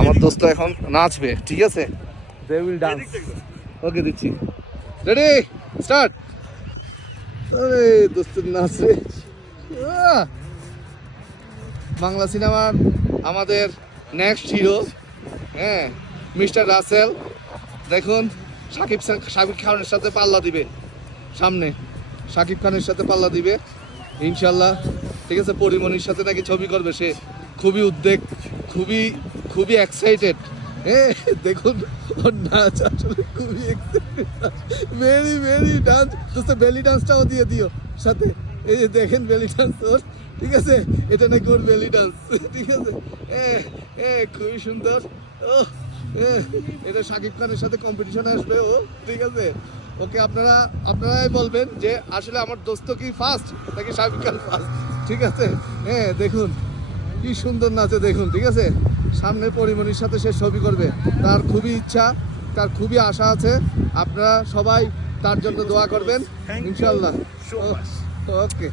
আমার দোস্ত এখন নাচবে, ঠিক আছে? They will dance. ওকে, দিচ্ছি। Ready, start. আরে দোস্তের নাচ রে। বাংলা সিনেমার আমাদের নেক্সট হিরো, হ্যাঁ, মিস্টার রাসেল। দেখুন, শাকিব খানের সাথে পাল্লা দিবে সামনে, শাকিব খানের সাথে পাল্লা দিবে ইনশাল্লাহ, ঠিক আছে? পরিমণির সাথে নাকি ছবি করবে সে। খুবই উদ্বেগ, খুবই খুবই এক্সাইটেড। হ্যাঁ, দেখুন ওর নাচ আসলে খুবই এক্সাইটেড, ভেরি ভেরি ডান্স। দোস্ত বেলি ডান্সটাও দিয়ে দিও সাথে। এই যে দেখেন বেলি ডান্স ওর, ঠিক আছে? এটা নাকি ওর বেলি ডান্স, ঠিক আছে? খুবই সুন্দর। ও এটা শাকিব খানের সাথে কম্পিটিশনে আসবে ও, ঠিক আছে? ওকে, আপনারাই বলবেন যে আসলে আমার দোস্ত কি ফার্স্ট নাকি শাকিব খান ফার্স্ট, ঠিক আছে? হ্যাঁ, দেখুন কি সুন্দর নাচে, দেখুন, ঠিক আছে? সামনে পরিমণির সাথে সে ছবি করবে, তার খুবই ইচ্ছা, তার খুবই আশা আছে। আপনারা সবাই তার জন্য দোয়া করবেন ইনশাল্লাহ। ওকে।